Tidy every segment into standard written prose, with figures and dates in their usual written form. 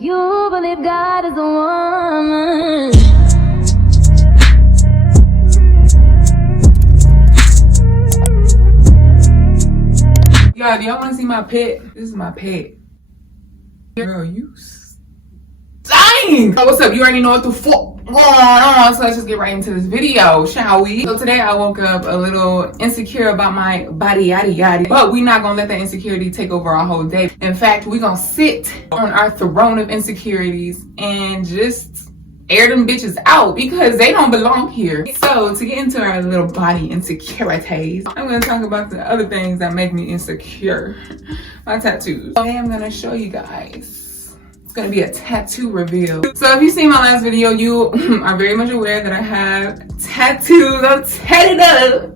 You believe God is a woman. Y'all, do y'all want to see my pet? This is my pet. Girl, you dying. Oh, what's up? You already know what the fuck going on. So let's just get right into this video, shall we? So today I woke up a little insecure about my body, yada yada. But we're not gonna let that insecurity take over our whole day. In fact, we're gonna sit on our throne of insecurities and just air them bitches out because they don't belong here. So to get into our little body insecurities, I'm gonna talk about the other things that make me insecure. My tattoos. Today I'm gonna show you guys. It's gonna be a tattoo reveal. So if you've seen my last video, you are very much aware that I have tattoos. I'm tatted up.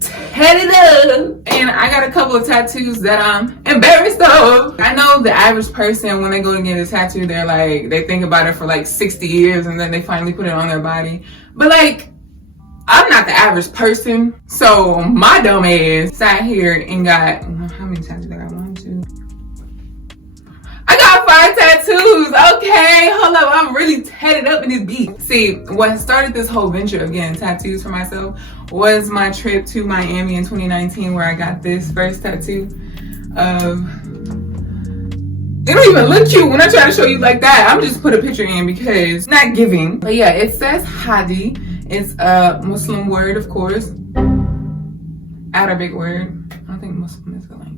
Tatted up. And I got a couple of tattoos that I'm embarrassed of. I know the average person, when they go to get a tattoo, they're like, they think about it for like 60 years and then they finally put it on their body. But like, I'm not the average person. So my dumb ass sat here and got, how many tattoos I got? 1, 2. I got 5 tattoos. Okay, hold up. I'm really tatted up in this beat. See, what started this whole venture of getting tattoos for myself was my trip to Miami in 2019, where I got this first tattoo of, it don't even look cute when I try to show you like that. I'm just put a picture in because it's not giving. But yeah, it says Hadi. It's a Muslim word, of course. Arabic word. I don't think Muslim is a language.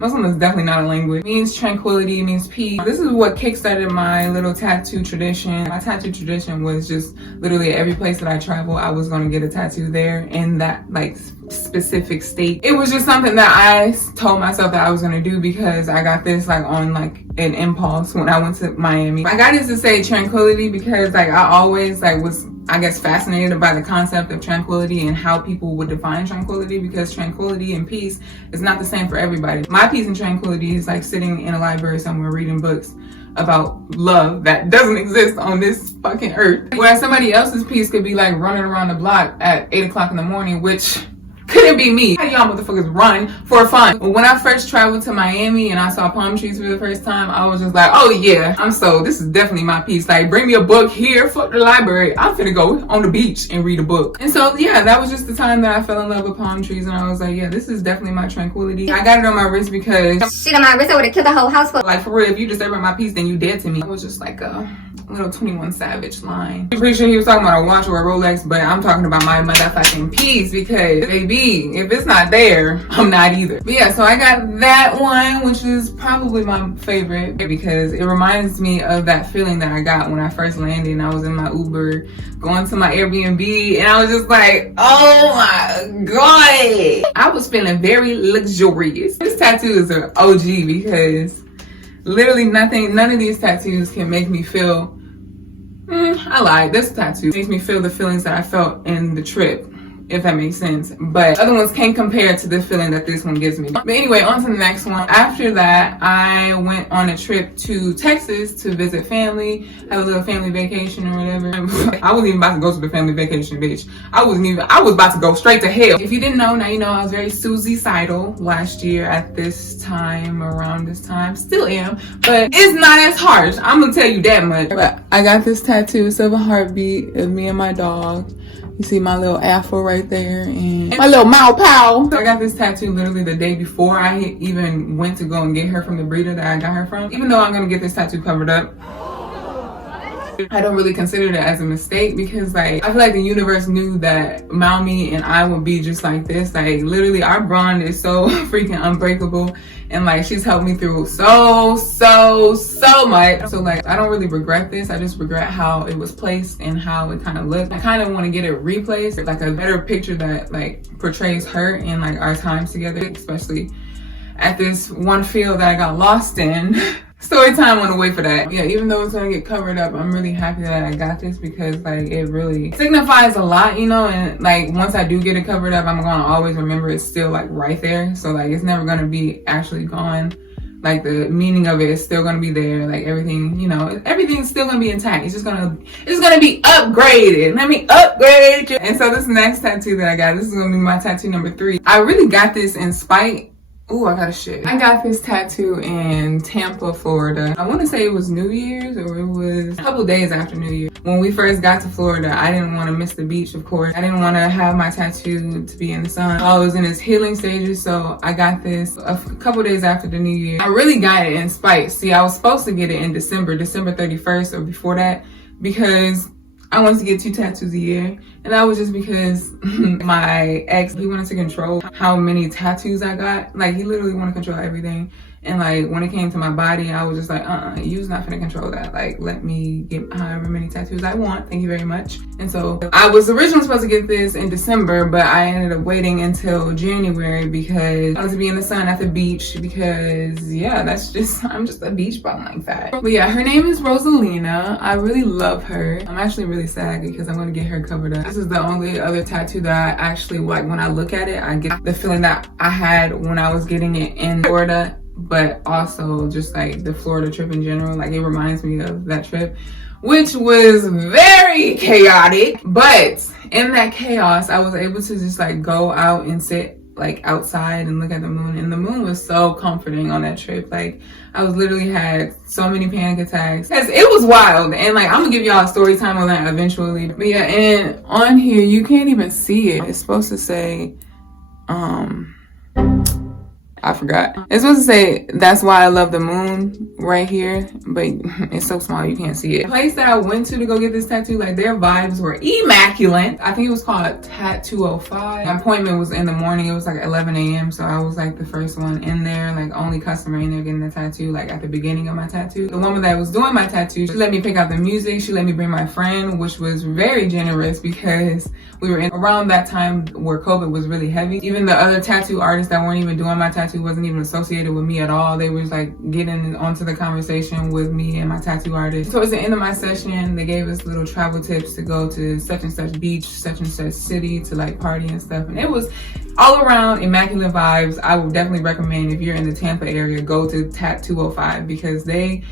Muslim is definitely not a language. It means tranquility, it means peace. This is what kickstarted my little tattoo tradition. My tattoo tradition was just literally every place that I travel, I was gonna get a tattoo there in that like specific state. It was just something that I told myself that I was gonna do because I got this like on like an impulse when I went to Miami. I got this to say tranquility because like I always like was, I guess, fascinated by the concept of tranquility and how people would define tranquility, because tranquility and peace is not the same for everybody. My peace and tranquility is like sitting in a library somewhere reading books about love that doesn't exist on this fucking earth. Whereas somebody else's peace could be like running around the block at 8 o'clock in the morning, which couldn't be me. How do y'all motherfuckers run for fun? When I first traveled to Miami and I saw palm trees for the first time, I was just like, oh yeah, I'm sold. This is definitely my piece. Like, bring me a book here, fuck the library. I'm finna go on the beach and read a book. And so yeah, that was just the time that I fell in love with palm trees, and I was like, yeah, this is definitely my tranquility. I got it on my wrist because shit on my wrist, I would've killed the whole house for. Like, for real, if you disturb my peace, then you dead to me. It was just like a little 21 Savage line. I'm pretty sure he was talking about a watch or a Rolex, but I'm talking about my motherfucking peace because, baby, if it's not there, I'm not either. But yeah, so I got that one, which is probably my favorite because it reminds me of that feeling that I got when I first landed and I was in my Uber going to my Airbnb, and I was just like, oh my God. I was feeling very luxurious. This tattoo is an OG because literally none of these tattoos can make me feel, I lied. This tattoo makes me feel the feelings that I felt in the trip, if that makes sense. But other ones can't compare to the feeling that this one gives me. But anyway, on to the next one. After that, I went on a trip to Texas to visit family, have a little family vacation or whatever. I wasn't even about to go to the family vacation, bitch. I was about to go straight to hell. If you didn't know, now you know I was very suicidal last year at this time, around this time. Still am, but it's not as harsh. I'm gonna tell you that much. I got this tattoo, it's of a heartbeat of me and my dog. You see my little afro right there and my little Mao Pow. So I got this tattoo literally the day before I even went to go and get her from the breeder that I got her from. Even though I'm gonna get this tattoo covered up, I don't really consider it as a mistake because like I feel like the universe knew that Maumi and I would be just like this. Like literally our bond is so freaking unbreakable, and like she's helped me through so much. So like I don't really regret this. I just regret how it was placed and how it kind of looked. I kind of want to get it replaced, like a better picture that like portrays her and like our times together, especially at this one field that I got lost in. Story time on the way for that. Yeah, even though it's gonna get covered up, I'm really happy that I got this because like it really signifies a lot, you know, and like once I do get it covered up, I'm gonna always remember it's still like right there. So like it's never gonna be actually gone. Like the meaning of it is still gonna be there. Like everything, you know, everything's still gonna be intact. It's gonna be upgraded. Let me upgrade you. And so this next tattoo that I got, this is gonna be my tattoo number 3. I really got this in spite Ooh, I got a shit. I got this tattoo in Tampa, Florida. I want to say it was New Year's or it was a couple days after New Year. When we first got to Florida, I didn't want to miss the beach, of course. I didn't want to have my tattoo to be in the sun. I was in its healing stages, so I got this a couple days after the New Year. I really got it in spite. See, I was supposed to get it in December 31st or before that, because I wanted to get 2 tattoos a year, and that was just because my ex, he wanted to control how many tattoos I got. Like, he literally wanted to control everything. And like, when it came to my body, I was just like, you's not gonna control that. Like, let me get however many tattoos I want. Thank you very much. And so I was originally supposed to get this in December, but I ended up waiting until January because I wanted to be in the sun at the beach because, yeah, I'm just a beach bum like that. But yeah, her name is Rosalina. I really love her. I'm actually really sad because I'm gonna get her covered up. This is the only other tattoo that I actually, like, when I look at it, I get the feeling that I had when I was getting it in Florida, but also just like the Florida trip in general. Like, it reminds me of that trip, which was very chaotic. But in that chaos, I was able to just like go out and sit like outside and look at the moon, and the moon was so comforting on that trip. Like, I was literally had so many panic attacks. It was wild, and like, I'm gonna give y'all a story time on that eventually. But yeah, and on here you can't even see it. It's supposed to say I forgot. It's supposed to say, that's why I love the moon right here, but it's so small you can't see it. The place that I went to go get this tattoo, like, their vibes were immaculate. I think it was called TAT 205. My appointment was in the morning. It was like 11 a.m. So I was like the first one in there, like only customer in there getting the tattoo, like at the beginning of my tattoo. The woman that was doing my tattoo, she let me pick out the music. She let me bring my friend, which was very generous because we were in around that time where COVID was really heavy. Even the other tattoo artists that weren't even doing my tattoo wasn't even associated with me at all. They was like getting onto the conversation with me and my tattoo artist. Towards the end of my session, they gave us little travel tips to go to such and such beach, such and such city to like party and stuff. And it was all around immaculate vibes. I would definitely recommend, if you're in the Tampa area, go to TAT 205 because they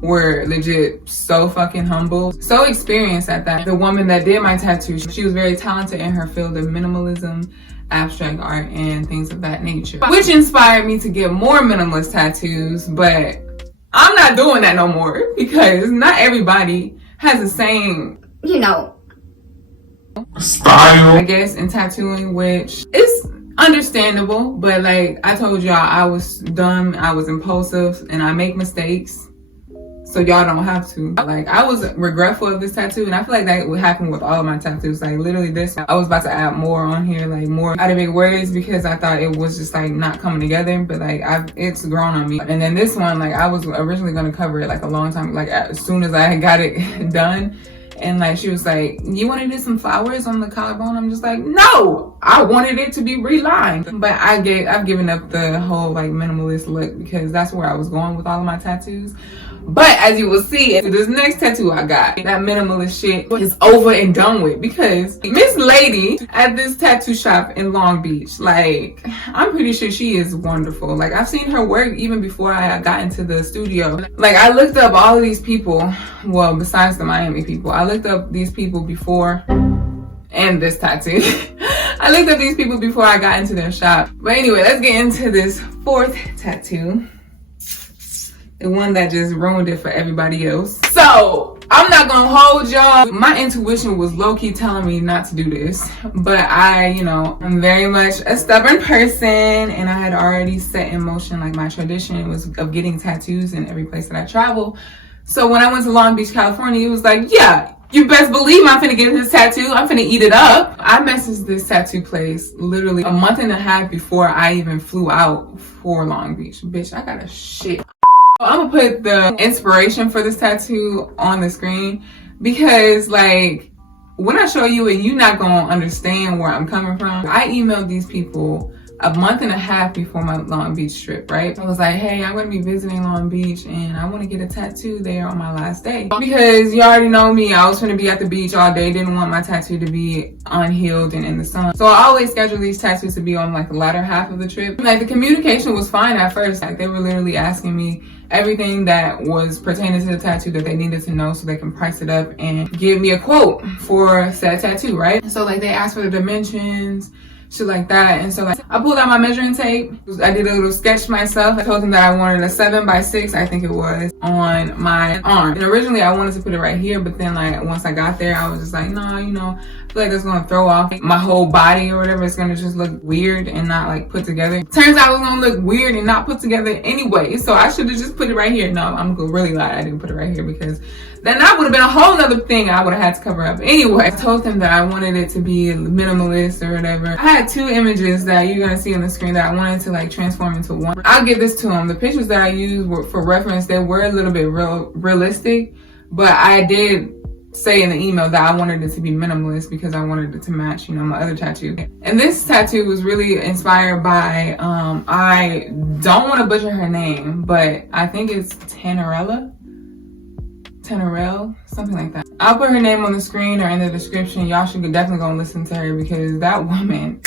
were legit so fucking humble, so experienced at that. The woman that did my tattoo, she was very talented in her field of minimalism, abstract art, and things of that nature, which inspired me to get more minimalist tattoos. But I'm not doing that no more because not everybody has the same, you know, style, I guess, in tattooing, which is understandable. But like I told y'all, I was dumb, I was impulsive, and I make mistakes. So y'all don't have to. Like, I was regretful of this tattoo, and I feel like that would happen with all of my tattoos. Like, literally this, I was about to add more on here, like more out of big words, because I thought it was just like not coming together. But like, it's grown on me. And then this one, like, I was originally gonna cover it like a long time, like as soon as I had got it done. And like, she was like, you want to do some flowers on the collarbone? I'm just like, no, I wanted it to be relined. But I've given up the whole like minimalist look because that's where I was going with all of my tattoos. But as you will see, this next tattoo I got, that minimalist shit is over and done with because Miss Lady at this tattoo shop in Long Beach, like, I'm pretty sure she is wonderful. Like, I've seen her work even before I got into the studio. Like, I looked up all of these people, well, besides the Miami people, I looked up these people before, and this tattoo. I looked up these people before I got into their shop. But anyway, let's get into this fourth tattoo. The one that just ruined it for everybody else. So, I'm not gonna hold y'all. My intuition was low-key telling me not to do this. But I'm very much a stubborn person, and I had already set in motion like my tradition was of getting tattoos in every place that I travel. So when I went to Long Beach, California, it was like, yeah, you best believe I'm finna get this tattoo. I'm finna eat it up. I messaged this tattoo place literally a month and a half before I even flew out for Long Beach. Bitch, I got a shit. I'm gonna put the inspiration for this tattoo on the screen because, like, when I show you it, you're not gonna understand where I'm coming from. I emailed these people a month and a half before my Long Beach trip, right? I was like, hey, I'm gonna be visiting Long Beach and I wanna get a tattoo there on my last day. Because you already know me, I was gonna be at the beach all day, didn't want my tattoo to be unhealed and in the sun. So I always schedule these tattoos to be on like the latter half of the trip. Like, the communication was fine at first. Like, they were literally asking me everything that was pertaining to the tattoo that they needed to know so they can price it up and give me a quote for said tattoo, right? So like, they asked for the dimensions, shit like that. And so like, I pulled out my measuring tape. I did a little sketch myself. I told him that I wanted a 7x6, I think it was, on my arm. And originally I wanted to put it right here, but then like once I got there, I was just like, nah, you know, I feel like that's gonna throw off my whole body or whatever. It's gonna just look weird and not like put together. Turns out it was gonna look weird and not put together anyway. So I should have just put it right here. No, I'm gonna really lie, I didn't put it right here because then that would have been a whole nother thing I would have had to cover up. Anyway, I told him that I wanted it to be minimalist or whatever. I had 2 images that you're gonna see on the screen that I wanted to like transform into one. I'll give this to him. The pictures that I used were for reference. They were a little bit realistic, but I did say in the email that I wanted it to be minimalist because I wanted it to match, you know, my other tattoo. And this tattoo was really inspired by, I don't want to butcher her name, but I think it's Tenorel, something like that. I'll put her name on the screen or in the description. Y'all should definitely go and listen to her because that woman,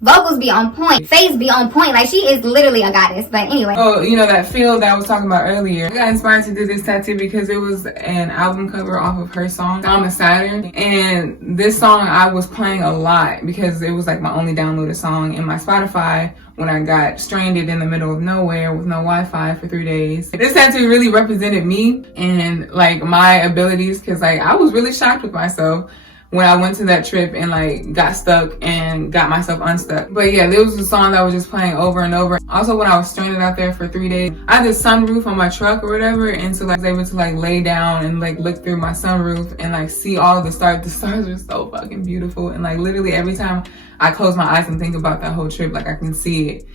vocals be on point, face be on point. Like, she is literally a goddess. But anyway. Oh, you know that feel that I was talking about earlier. I got inspired to do this tattoo because it was an album cover off of her song, Song of Saturn. And this song I was playing a lot because it was like my only downloaded song in my Spotify when I got stranded in the middle of nowhere with no Wi-Fi for 3 days. This tattoo really represented me and like my abilities because like I was really shocked with myself when I went to that trip and like got stuck and got myself unstuck. But yeah, there was a song that was just playing over and over. Also, when I was stranded out there for 3 days, I had this sunroof on my truck or whatever, and so like, I was able to like lay down and like look through my sunroof and like see all the stars. The stars are so fucking beautiful, and like literally every time I close my eyes and think about that whole trip, like I can see it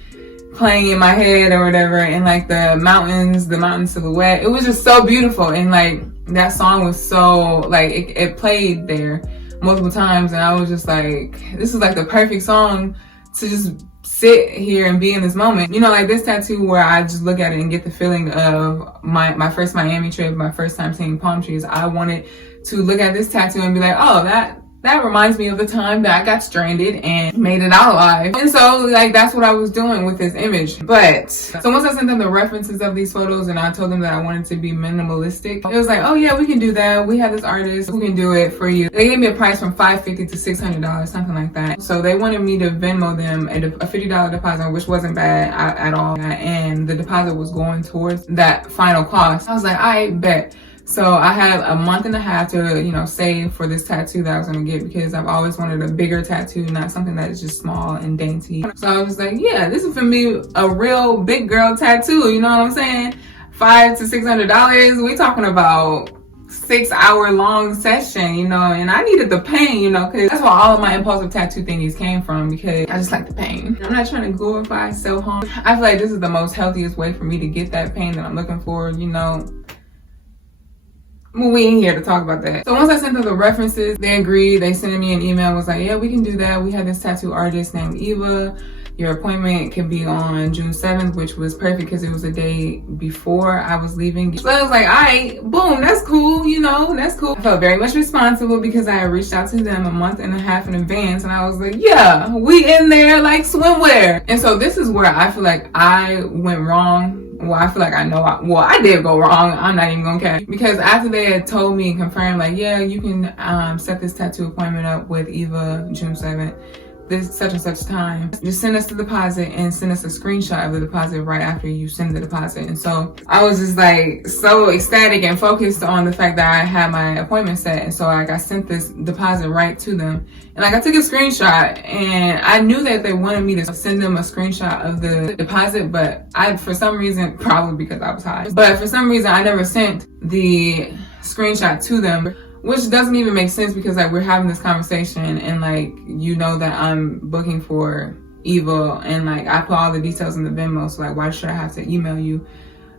playing in my head or whatever, and like the mountain silhouette. It was just so beautiful, and like that song was so like it played there multiple times, and I was just like, this is like the perfect song to just sit here and be in this moment. You know, like this tattoo where I just look at it and get the feeling of my first Miami trip, my first time seeing palm trees. I wanted to look at this tattoo and be like, oh, that reminds me of the time that I got stranded and made it out alive. And so like that's what I was doing with this image. But so once I sent them the references of these photos and I told them that I wanted to be minimalistic, it was like, oh yeah, we can do that. We have this artist who can do it for you. They gave me a price from $550 to $600, something like that. So they wanted me to Venmo them a $50 deposit, which wasn't bad at all. And the deposit was going towards that final cost. I was like, I bet. So I had a month and a half to, you know, save for this tattoo that I was gonna get because I've always wanted a bigger tattoo, not something that is just small and dainty. So I was like, yeah, this is for me a real big girl tattoo, you know what I'm saying? $500 to $600, we talking about 6-hour long session, you know, and I needed the pain, you know, because that's where all of my impulsive tattoo thingies came from, because I just like the pain. I'm not trying to glorify self-harm. I feel like this is the most healthiest way for me to get that pain that I'm looking for, you know. Well, we ain't here to talk about that. So once I sent them the references, they agreed. They sent me an email, was like, yeah, we can do that. We had this tattoo artist named Eva. Your appointment can be on June 7th, which was perfect because it was a day before I was leaving. So I was like, all right, boom, that's cool, you know, that's cool. I felt very much responsible because I had reached out to them a month and a half in advance, and I was like, yeah, we in there like swimwear. And so this is where I feel like I went wrong. Well, I feel like I know, I did go wrong. I'm not even gonna care. Because after they had told me and confirmed, like, yeah, you can set this tattoo appointment up with Eva June 7th, this such and such time, just send us the deposit and send us a screenshot of the deposit right after you send the deposit. And so I was just like so ecstatic and focused on the fact that I had my appointment set. And so like I sent this deposit right to them. And like I took a screenshot, and I knew that they wanted me to send them a screenshot of the deposit, but I, for some reason, probably because I was high, but for some reason I never sent the screenshot to them. Which doesn't even make sense because like we're having this conversation and like you know that I'm booking for Eva and like I put all the details in the Venmo, so like why should I have to email you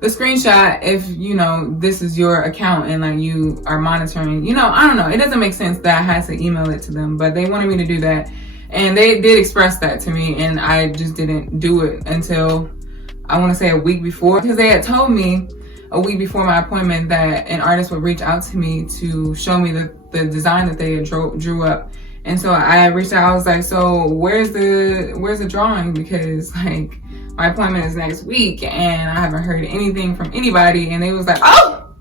the screenshot if you know this is your account and like you are monitoring, you know, I don't know. It doesn't make sense that I had to email it to them, but they wanted me to do that, and they did express that to me, and I just didn't do it until I want to say a week before, because they had told me a week before my appointment that an artist would reach out to me to show me the design that they had drew up. And so I reached out, I was like, so where's the drawing? Because like my appointment is next week and I haven't heard anything from anybody. And they was like, oh,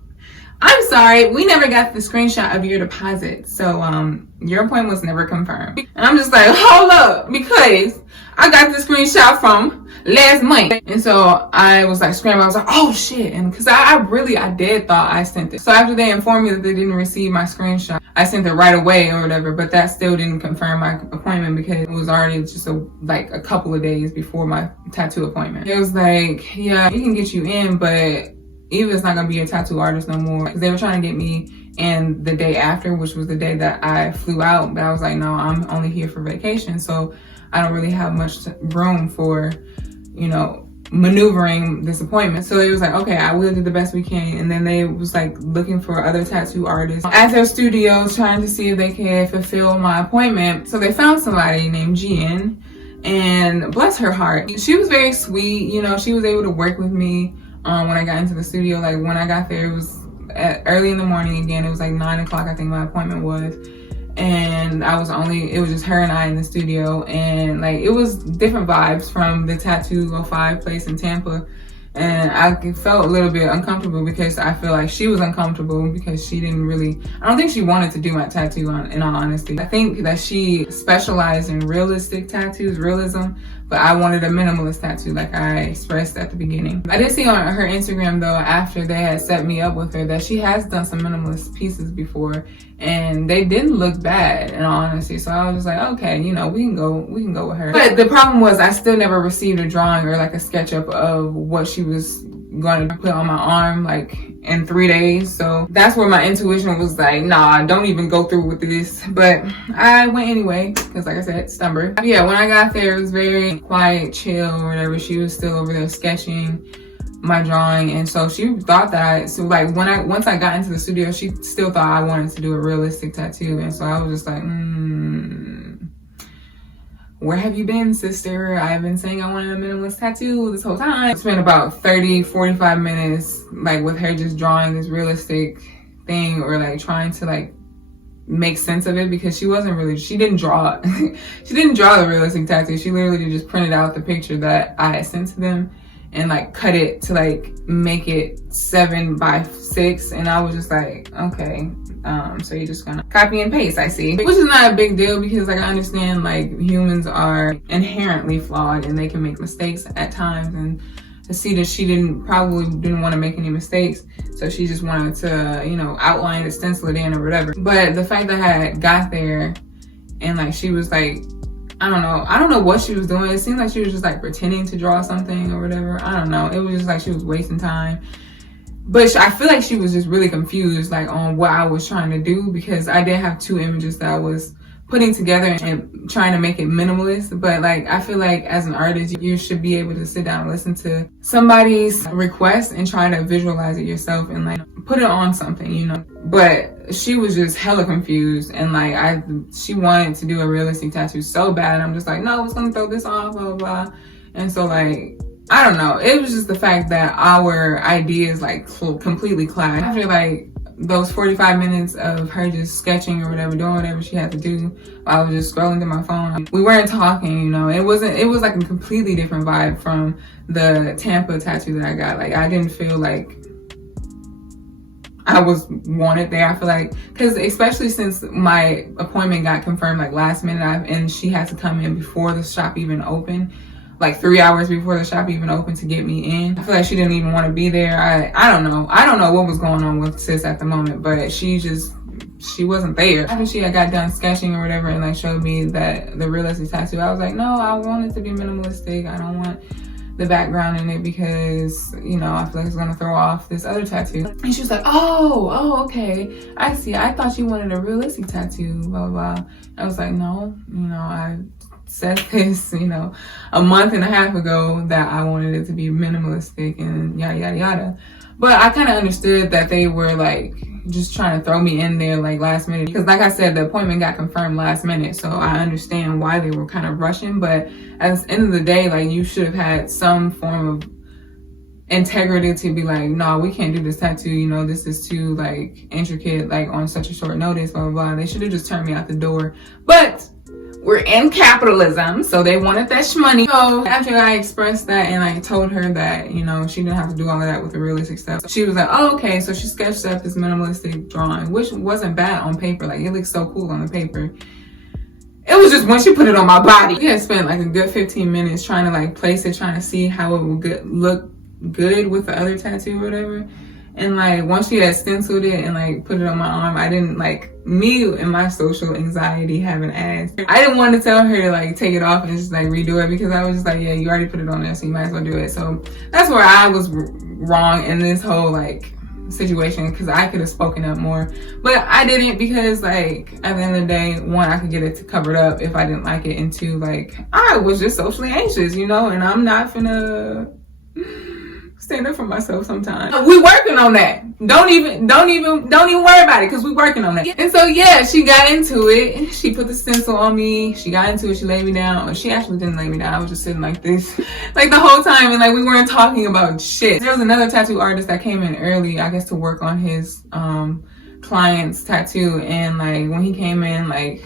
I'm sorry, we never got the screenshot of your deposit. So, your appointment was never confirmed. And I'm just like, hold up, because I got the screenshot from last month. And so I was like scrambling. I was like, oh shit. And because I did thought I sent it. So after they informed me that they didn't receive my screenshot, I sent it right away or whatever. But that still didn't confirm my appointment because it was already just a couple of days before my tattoo appointment. It was like, yeah, we can get you in, but Eva's not gonna be a tattoo artist no more. Because they were trying to get me in the day after, which was the day that I flew out. But I was like, no, I'm only here for vacation. So I don't really have much room for, you know, maneuvering this appointment. So it was like, okay, I will do the best we can. And then they was like looking for other tattoo artists at their studios, trying to see if they can fulfill my appointment. So they found somebody named Jen, and bless her heart, she was very sweet. You know, she was able to work with me when I got into the studio. Like when I got there, it was early in the morning again. It was like 9 o'clock, I think my appointment was. And it was just her and I in the studio, and like it was different vibes from the Tattoo 05 place in Tampa. And I felt a little bit uncomfortable because I feel like she was uncomfortable because she didn't really, I don't think she wanted to do my tattoo in all honesty. I think that she specialized in realistic tattoos, realism, but I wanted a minimalist tattoo like I expressed at the beginning. I did see on her Instagram though, after they had set me up with her, that she has done some minimalist pieces before and they didn't look bad in all honesty. So I was just like, okay, you know, we can go with her. But the problem was I still never received a drawing or like a SketchUp of what she was going to put on my arm like in 3 days. So that's where my intuition was like, nah, don't even go through with this. But I went anyway because like I said, stubborn. Yeah, when I got there, it was very quiet, chill or whatever. She was still over there sketching my drawing, and so she thought that once I got into the studio, she still thought I wanted to do a realistic tattoo. And so I was just like, where have you been, sister? I've been saying I wanted a minimalist tattoo this whole time. I spent about 30-45 minutes like with her just drawing this realistic thing, or like trying to like make sense of it, because she didn't draw she didn't draw the realistic tattoo. She literally just printed out the picture that I had sent to them and like cut it to like make it 7x6. And I was just like, okay, so you're just gonna copy and paste, I see. Which is not a big deal because like I understand like humans are inherently flawed and they can make mistakes at times, and to see that she probably didn't want to make any mistakes, so she just wanted to, you know, outline it, stencil it in or whatever. But the fact that I had got there and like she was like, I don't know what she was doing. It seemed like she was just like pretending to draw something or whatever. I don't know. It was just like she was wasting time. But I feel like she was just really confused like on what I was trying to do, because I did have 2 images that I was putting together and trying to make it minimalist. But like I feel like as an artist, you should be able to sit down and listen to somebody's request and try to visualize it yourself and like put it on something, you know. But she was just hella confused, and like she wanted to do a realistic tattoo so bad. I'm just like, no, it's gonna throw this off, blah blah blah. And so like, I don't know, it was just the fact that our ideas like completely clashed. After like those 45 minutes of her just sketching or whatever, doing whatever she had to do, I was just scrolling through my phone. We weren't talking, you know. It was like a completely different vibe from the Tampa tattoo that I got. Like I didn't feel like I was wanted there. I feel like, because especially since my appointment got confirmed like last minute, and she had to come in before the shop even opened, like 3 hours before the shop even opened to get me in. I feel like she didn't even want to be there. I don't know what was going on with sis at the moment, but she wasn't there. After she had got done sketching or whatever and like showed me that the realistic tattoo, I was like, no, I want it to be minimalistic. I don't want the background in it because, you know, I feel like it's gonna throw off this other tattoo. And she was like, oh, okay, I see. I thought you wanted a realistic tattoo, blah, blah, blah. I was like, no, you know, I said this, you know, a month and a half ago that I wanted it to be minimalistic and yada, yada, yada. But I kind of understood that they were like just trying to throw me in there like last minute, because like I said, the appointment got confirmed last minute, so I understand why they were kind of rushing. But at the end of the day, like you should have had some form of integrity to be like, no, we can't do this tattoo, you know, this is too like intricate, like on such a short notice, blah blah blah. They should have just turned me out the door. But we're in capitalism, so they wanted that shmoney. So after I expressed that and I told her that, you know, she didn't have to do all of that with the realistic stuff, she was like, oh, okay. So she sketched up this minimalistic drawing, which wasn't bad on paper. Like, it looked so cool on the paper. It was just when she put it on my body. We had spent like a good 15 minutes trying to like place it, trying to see how it would look good with the other tattoo or whatever. And like once she had stenciled it and like put it on my arm, I didn't like, me and my social anxiety having ass, I didn't want to tell her to like take it off and just like redo it, because I was just like, yeah, you already put it on there, so you might as well do it. So that's where I was wrong in this whole like situation, because I could have spoken up more, but I didn't, because like at the end of the day, one, I could get it covered up if I didn't like it, and two, like I was just socially anxious, you know, and I'm not finna stand up for myself sometimes. We working on that. Don't even worry about it, because we working on that. And so yeah, she got into it. She put the stencil on me. She got into it. She laid me down. Or she actually didn't lay me down. I was just sitting like this, like the whole time, and like we weren't talking about shit. There was another tattoo artist that came in early, I guess, to work on his client's tattoo, and like when he came in, like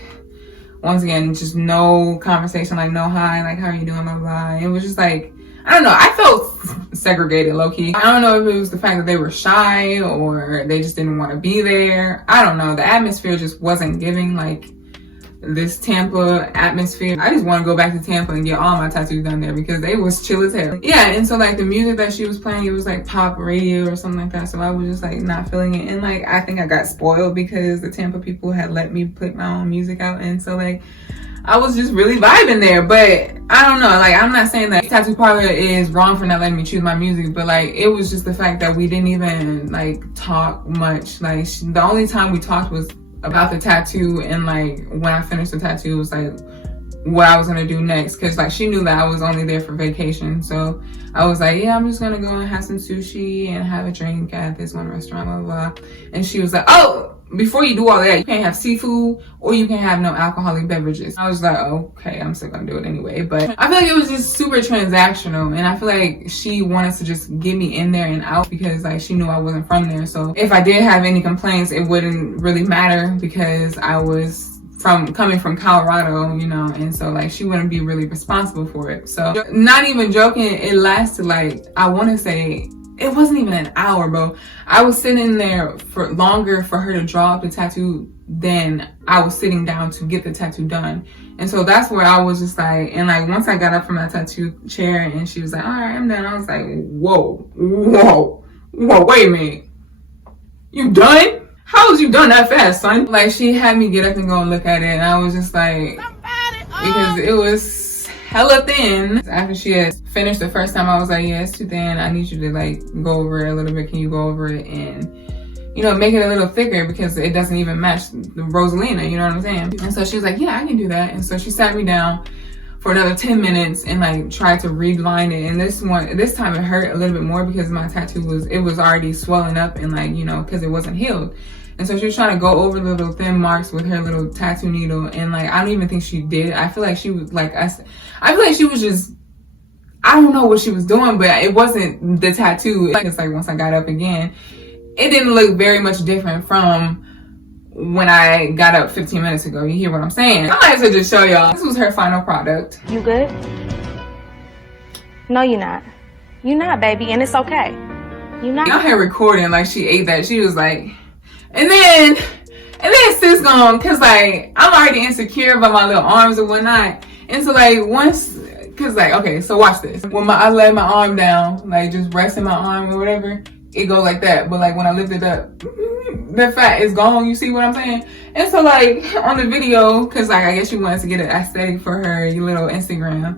once again, just no conversation, like no hi, like how are you doing, blah blah. It was just like, I don't know, I felt segregated low-key. I don't know if it was the fact that they were shy or they just didn't want to be there. I don't know, the atmosphere just wasn't giving like this Tampa atmosphere. I just want to go back to Tampa and get all my tattoos done there, because they was chill as hell. Yeah, and so like the music that she was playing, it was like pop radio or something like that, so I was just like not feeling it. And like I think I got spoiled because the Tampa people had let me put my own music out, and so like I was just really vibing there. But I don't know, like I'm not saying that tattoo parlor is wrong for not letting me choose my music, but like it was just the fact that we didn't even like talk much. Like the only time we talked was about the tattoo, and like when I finished the tattoo, it was like what I was gonna do next, because like she knew that I was only there for vacation. So I was like, yeah, I'm just gonna go and have some sushi and have a drink at this one restaurant, blah blah blah. And she was like, oh, before you do all that, you can't have seafood or you can't have no alcoholic beverages. I was like, okay, I'm still gonna do it anyway. But I feel like it was just super transactional, and I feel like she wanted to just get me in there and out, because like she knew I wasn't from there. So if I did have any complaints, it wouldn't really matter, because I was coming from Colorado, you know, and so like she wouldn't be really responsible for it. So not even joking, it lasted like, I want to say, it wasn't even an hour, bro. I was sitting there for longer for her to draw up the tattoo than I was sitting down to get the tattoo done. And so that's where I was just like, and like once I got up from that tattoo chair and she was like, all right, I'm done, I was like, whoa, wait a minute, you done? How was you done that fast, son? Like she had me get up and go and look at it, and I was just like, because it was hella thin. After she had finished the first time, I was like, yeah, it's too thin. I need you to like go over it a little bit. Can you go over it and, you know, make it a little thicker, because it doesn't even match the Rosalina, you know what I'm saying? And so she was like, yeah, I can do that. And so she sat me down for another 10 minutes and like tried to reline it. And this time it hurt a little bit more, because my tattoo was already swelling up, and like, you know, because it wasn't healed. And so she was trying to go over the little thin marks with her little tattoo needle, and like I don't even think she did. I feel like she was like, I feel like she was just, I don't know what she was doing, but it wasn't the tattoo. It's like once I got up again, it didn't look very much different from when I got up 15 minutes ago. You hear what I'm saying? I might as well just show y'all. This was her final product. You good? No, you're not. You're not, baby, and it's okay. You're not. Y'all had recording like she ate that. She was like, and then sis gone, cause like I'm already insecure about my little arms and whatnot. And so like once, cause like, okay, so watch this. When I lay my arm down, like just resting my arm or whatever, it goes like that. But like when I lift it up, the fat is gone. You see what I'm saying? And so like on the video, cause like I guess she wants to get an aesthetic for her little Instagram,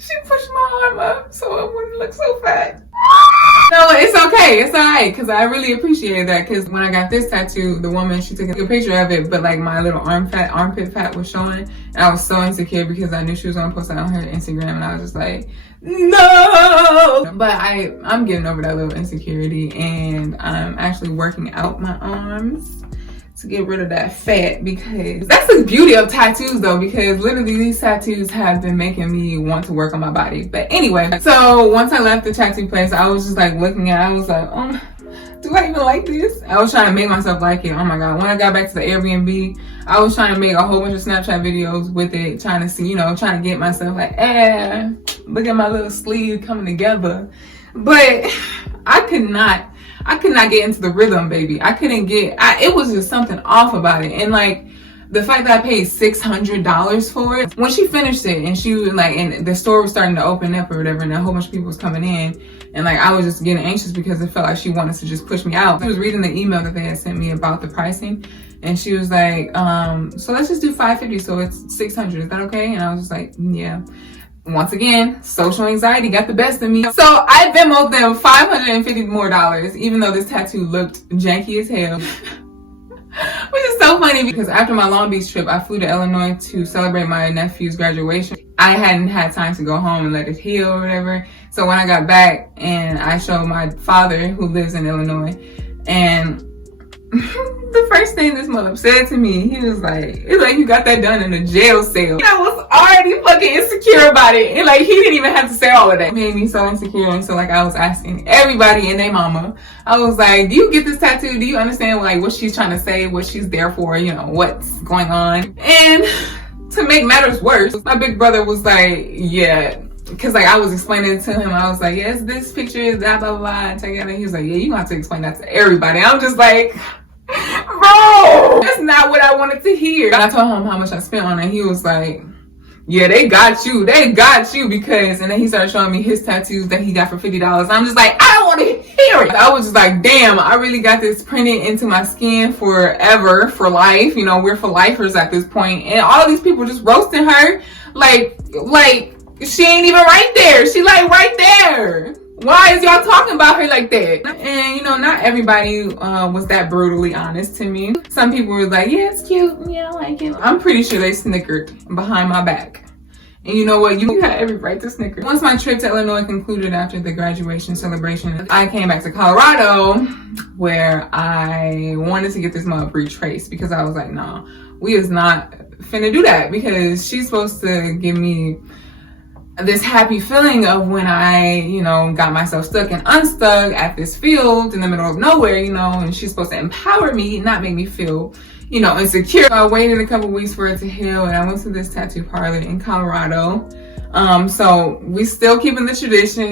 she pushed my arm up so it wouldn't look so fat. No, it's okay. It's all right, because I really appreciate that, because when I got this tattoo, the woman, she took a picture of it, but like my little armpit fat was showing, and I was so insecure because I knew she was going to post that on her Instagram, and I was just like, no! But I'm getting over that little insecurity, and I'm actually working out my arms to get rid of that fat, because that's the beauty of tattoos though, because literally these tattoos have been making me want to work on my body. But anyway, so once I left the tattoo place, I was just like looking at it, I was like, do I even like this? I was trying to make myself like it. Oh my God. When I got back to the Airbnb, I was trying to make a whole bunch of Snapchat videos with it, trying to see, trying to get myself like, look at my little sleeve coming together. But I could not get into the rhythm, baby. I couldn't get, it was just something off about it. And like, the fact that I paid $600 for it, when she finished it and she was like, and the store was starting to open up or whatever, and a whole bunch of people was coming in, and like I was just getting anxious because it felt like she wanted to just push me out. She was reading the email that they had sent me about the pricing, and she was like, so let's just do $550, so it's $600. Is that okay? And I was just like, yeah. Once again, social anxiety got the best of me. So I Venmo'd them $550 more, even though this tattoo looked janky as hell. Which is so funny because after my Long Beach trip, I flew to Illinois to celebrate my nephew's graduation. I hadn't had time to go home and let it heal or whatever. So when I got back and I showed my father, who lives in Illinois, and the first thing this mother said to me, he was like, it's like you got that done in a jail cell. I was already fucking insecure about it. And like, he didn't even have to say all of that. It made me so insecure. And so like, I was asking everybody and their mama, I was like, do you get this tattoo? Do you understand like what she's trying to say, what she's there for, what's going on? And to make matters worse, my big brother was like, yeah. Cause like I was explaining it to him. I was like, yes, this picture is that, blah, blah, blah. And he was like, yeah, you have to explain that to everybody. I'm just like, bro, that's not what I wanted to hear. I told him how much I spent on it. He was like, yeah, they got you because, and then he started showing me his tattoos that he got for $50. I'm just like, I don't want to hear it. I was just like, damn, I really got this printed into my skin forever, for life. We're for lifers at this point. And all these people just roasting her. Like, she ain't even right there. She like right there. Why is y'all talking about her like that? And not everybody was that brutally honest to me. Some people were like, yeah, it's cute. Yeah, I like it. I'm pretty sure they snickered behind my back. And you know what? You had every right to snicker. Once my trip to Illinois concluded after the graduation celebration, I came back to Colorado where I wanted to get this mug retraced because I was like, no, we is not finna do that because she's supposed to give me this happy feeling of when I, got myself stuck and unstuck at this field in the middle of nowhere, and she's supposed to empower me, not make me feel, insecure. I waited a couple weeks for it to heal and I went to this tattoo parlor in Colorado. So we still keeping the tradition,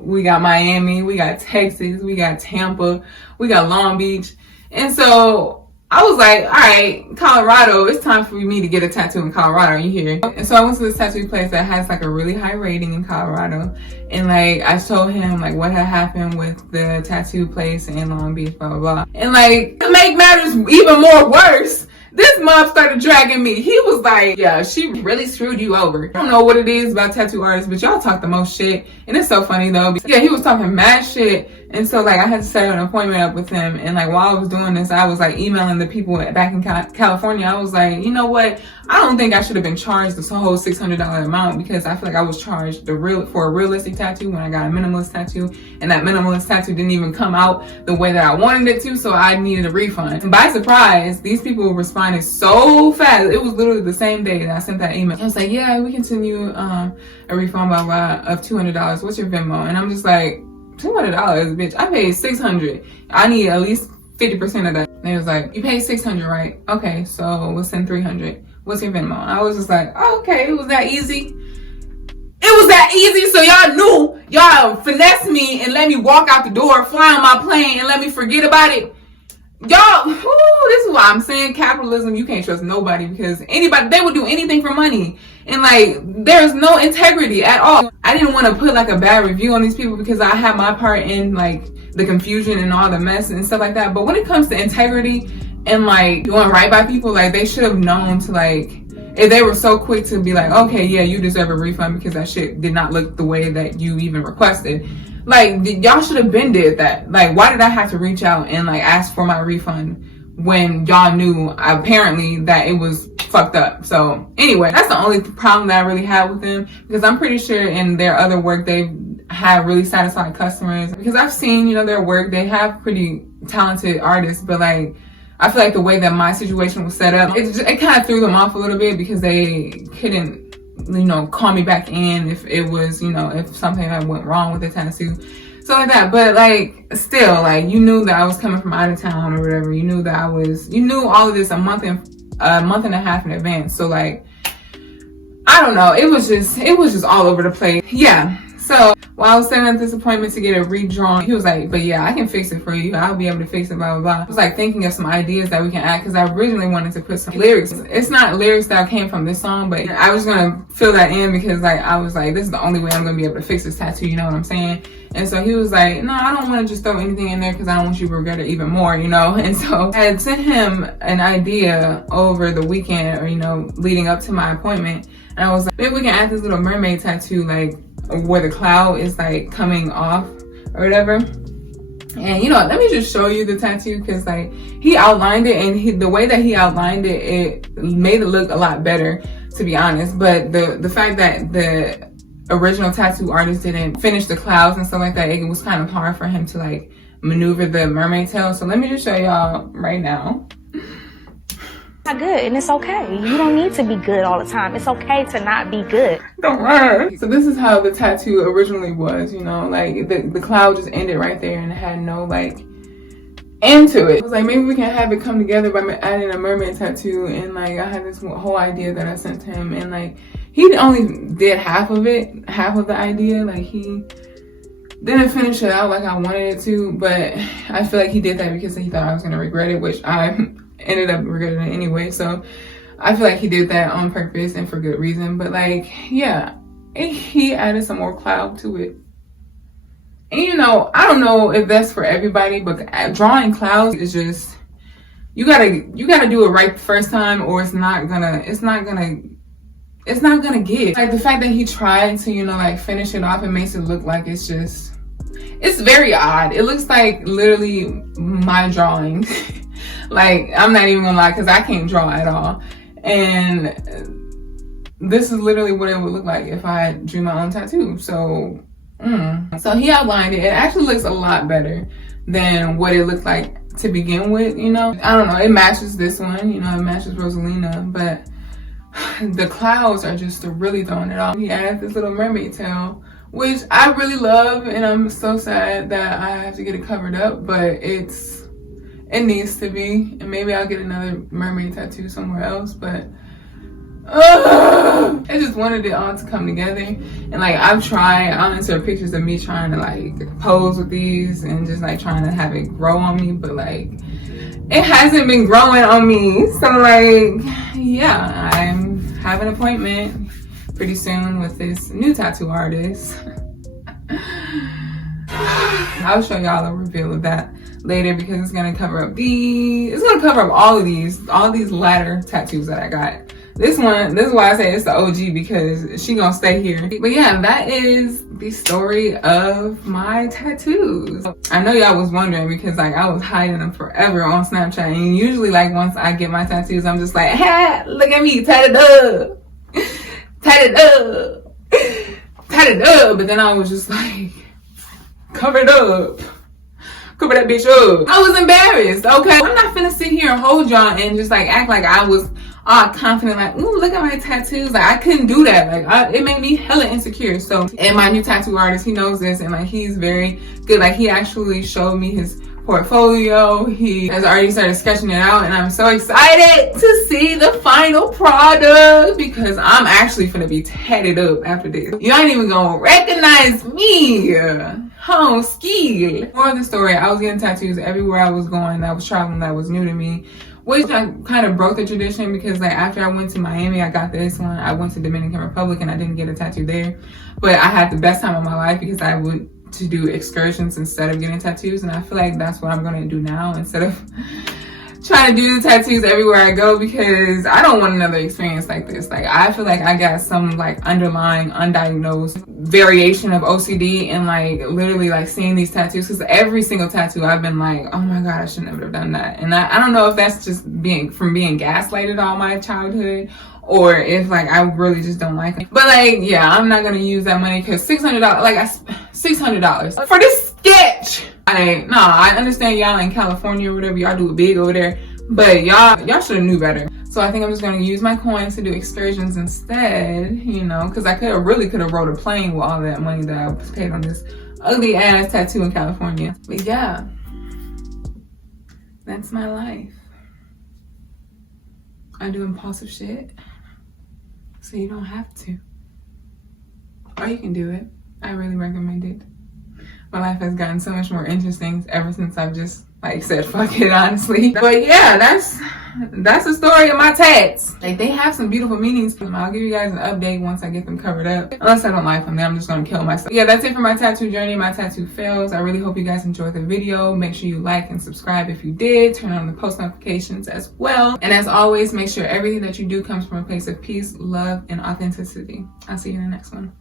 we got Miami, we got Texas, we got Tampa, we got Long Beach. And so I was like, all right, Colorado, it's time for me to get a tattoo in Colorado. Are you here? And so I went to this tattoo place that has like a really high rating in Colorado. And like, I told him like what had happened with the tattoo place in Long Beach, blah, blah, blah. And like, to make matters even more worse, this mob started dragging me. He was like, yeah, she really screwed you over. I don't know what it is about tattoo artists, but y'all talk the most shit. And it's so funny though. Yeah, he was talking mad shit. And so like I had to set an appointment up with him. And like while I was doing this, I was like emailing the people back in California. I was like, you know what? I don't think I should have been charged this whole $600 amount because I feel like I was charged for a realistic tattoo when I got a minimalist tattoo. And that minimalist tattoo didn't even come out the way that I wanted it to. So I needed a refund. And by surprise, these people responded so fast. It was literally the same day that I sent that email. I was like, yeah, we can send you a refund of $200. What's your Venmo? And I'm just like, $200, bitch. I paid $600. I need at least 50% of that. And it was like, you paid $600, right? Okay, so we'll send $300. What's your Venmo? I was just like, oh, okay, it was that easy. It was that easy, so y'all knew y'all finessed me and let me walk out the door, fly on my plane, and let me forget about it. Y'all, this is why I'm saying capitalism, you can't trust nobody because anybody, they would do anything for money. And like, there's no integrity at all. I didn't want to put like a bad review on these people because I had my part in like the confusion and all the mess and stuff like that. But when it comes to integrity and like doing right by people, like they should have known to like, if they were so quick to be like, okay, yeah, you deserve a refund because that shit did not look the way that you even requested. Like, y'all should have been did that. Like, why did I have to reach out and like ask for my refund when y'all knew apparently that it was fucked up? So anyway, that's the only problem that I really had with them because I'm pretty sure in their other work they have really satisfied customers because I've seen, their work. They have pretty talented artists, but like, I feel like the way that my situation was set up, it kind of threw them off a little bit because they couldn't, call me back in if it was, if something that went wrong with the tattoo. stuff like that. But like, still, like, you knew that I was coming from out of town or whatever. You knew that you knew all of this a month and a half in advance. So like, I don't know. It was just all over the place. Yeah. So while I was setting up this appointment to get it redrawn, he was like, but yeah, I can fix it for you. I'll be able to fix it, blah, blah, blah. I was like thinking of some ideas that we can add, because I originally wanted to put some lyrics. It's not lyrics that came from this song, but I was going to fill that in because like, I was like, this is the only way I'm going to be able to fix this tattoo. You know what I'm saying? And so he was like, no, I don't want to just throw anything in there because I don't want you to regret it even more, you know? And so I had sent him an idea over the weekend, or, you know, leading up to my appointment. And I was like, maybe we can add this little mermaid tattoo, like where the cloud is like coming off or whatever. And you know, let me just show you the tattoo, because like he outlined it, and the way that he outlined it, it made it look a lot better, to be honest. But the fact that the original tattoo artist didn't finish the clouds and stuff like that, it was kind of hard for him to like maneuver the mermaid tail. So let me just show y'all right now. Not good, and it's okay. You don't need to be good all the time. It's okay to not be good. Don't worry. So this is how the tattoo originally was, you know, like the cloud just ended right there and it had no like end to it. I was like, maybe we can have it come together by adding a mermaid tattoo. And like, I had this whole idea that I sent to him, and like, he only did half of it, half of the idea. Like, he didn't finish it out like I wanted it to, but I feel like he did that because he thought I was going to regret it, which I ended up regretting it anyway. So I feel like he did that on purpose and for good reason. But like, yeah, he added some more cloud to it. And you know, I don't know if that's for everybody, but drawing clouds is just, you gotta do it right the first time, or it's not gonna get. Like, the fact that he tried to, you know, like finish it off, it makes it look like it's very odd. It looks like literally my drawing. Like, I'm not even gonna lie, because I can't draw at all. And this is literally what it would look like if I drew my own tattoo. So, so he outlined it. It actually looks a lot better than what it looked like to begin with, you know? I don't know, it matches this one, you know, it matches Rosalina, but the clouds are just really throwing it off. He added this little mermaid tail, which I really love, and I'm so sad that I have to get it covered up, but it needs to be. And maybe I'll get another mermaid tattoo somewhere else, but I just wanted it all to come together. And like, I'll insert pictures of me trying to like pose with these and just like trying to have it grow on me, but like, it hasn't been growing on me. So like, yeah, I'm having an appointment pretty soon with this new tattoo artist. I'll show y'all a reveal of that later, because it's gonna cover up all of these ladder tattoos that I got. This is why I say it's the OG, because she gonna stay here. But yeah, that is the story of my tattoos. I know y'all was wondering, because like I was hiding them forever on Snapchat, and usually like once I get my tattoos, I'm just like, ha, look at me, tatted up, tatted up, tatted up. But then I was just like, cover it up. Cover that bitch up. I was embarrassed, okay? I'm not finna sit here and hold y'all and just like act like I was all confident, like, ooh, look at my tattoos. Like, I couldn't do that. Like, it made me hella insecure. So, and my new tattoo artist, he knows this, and like, he's very good. Like, he actually showed me his portfolio. He has already started sketching it out, and I'm so excited to see the final product, because I'm actually finna be tatted up after this. You ain't even gonna recognize me. Home ski. More of the story, I was getting tattoos everywhere I was going. That was traveling, that was new to me, which I kind of broke the tradition, because like after I went to Miami, I got this one. I went to Dominican Republic and I didn't get a tattoo there, but I had the best time of my life because I went to do excursions instead of getting tattoos. And I feel like that's what I'm gonna do now, instead of trying to do tattoos everywhere I go, because I don't want another experience like this. Like, I feel like I got some like underlying undiagnosed variation of OCD, and like literally like seeing these tattoos, because every single tattoo I've been like, oh my god, I should never have done that. And I don't know if that's just being gaslighted all my childhood, or if like I really just don't like it. But like, yeah, I'm not gonna use that money, because $600, like $600 for this sketch. I understand y'all in California or whatever, y'all do it big over there, but y'all should have knew better. So I think I'm just gonna use my coins to do excursions instead, you know, because I really could have rode a plane with all that money that I paid on this ugly ass tattoo in California. But yeah, that's my life. I do impulsive shit, so you don't have to. Or you can do it. I really recommend it. My life has gotten so much more interesting ever since I've just like said fuck it, honestly. But yeah, that's the story of my tats. Like, they have some beautiful meanings. I'll give you guys an update once I get them covered up. Unless I don't like them, then I'm just gonna kill myself. Yeah, that's it for my tattoo journey, my tattoo fails. I really hope you guys enjoyed the video. Make sure you like and subscribe if you did. Turn on the post notifications as well. And as always, make sure everything that you do comes from a place of peace, love, and authenticity. I'll see you in the next one.